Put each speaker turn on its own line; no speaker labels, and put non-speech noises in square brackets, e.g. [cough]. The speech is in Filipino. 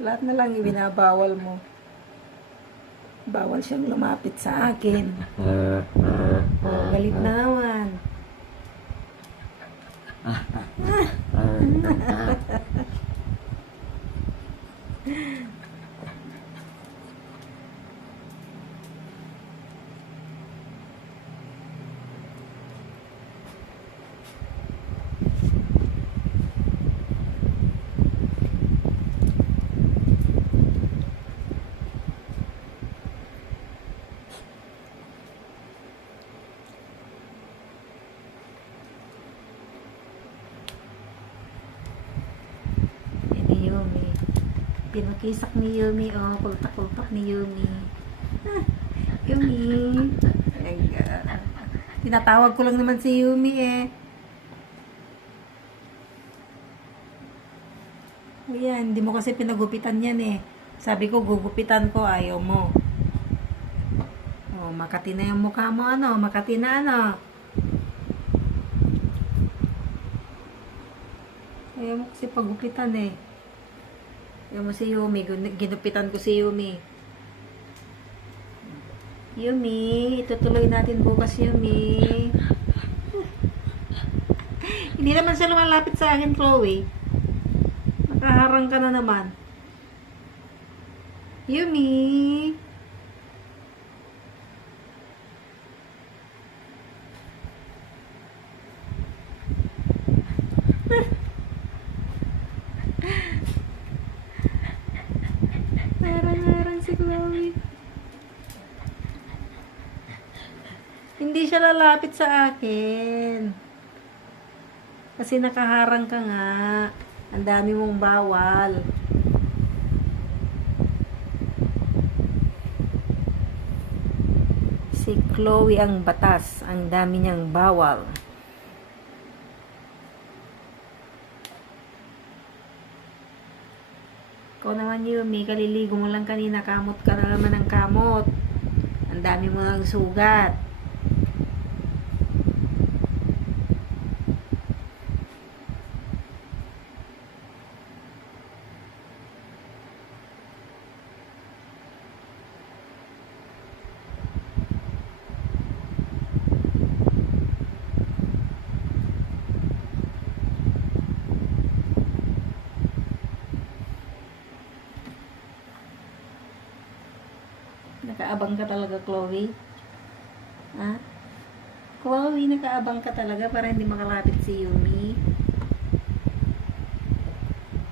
Lahat na lang ibinabawal mo. Bawal siyang lumapit sa akin. Galit na naman. Yan [laughs] ni Yumi. Pinukisak ni Yumi, oh. Pultak-pultak ni Yumi. [laughs] Yumi. Tinatawag ko lang naman si Yumi, eh. O yan, hindi mo kasi pinagupitan yan, eh. Sabi ko, gugupitan ko, ayaw mo. Oh, makati na yung mukha mo, ano? Makati na, ano? Ayaw mo kasi pagupitan eh. Ayaw mo si Yumi. Ginupitan ko si Yumi. Yumi, itutuloy natin bukas, Yumi. [laughs] Hindi naman siya lumalapit sa akin, Chloe. Nakaharang ka na naman. Yumi. Harang-harang si Chloe. Hindi siya lalapit sa akin. Kasi nakaharang ka nga. Ang dami mong bawal. Si Chloe ang batas. Ang dami niyang bawal. Ikaw naman Yumi, kaliligo mo lang kanina, kamot ka na naman ng kamot. Ang dami mo ng sugat. Nakaabang ka talaga, Chloe. Ha? Chloe, nakaabang ka talaga para hindi makalapit si Yumi.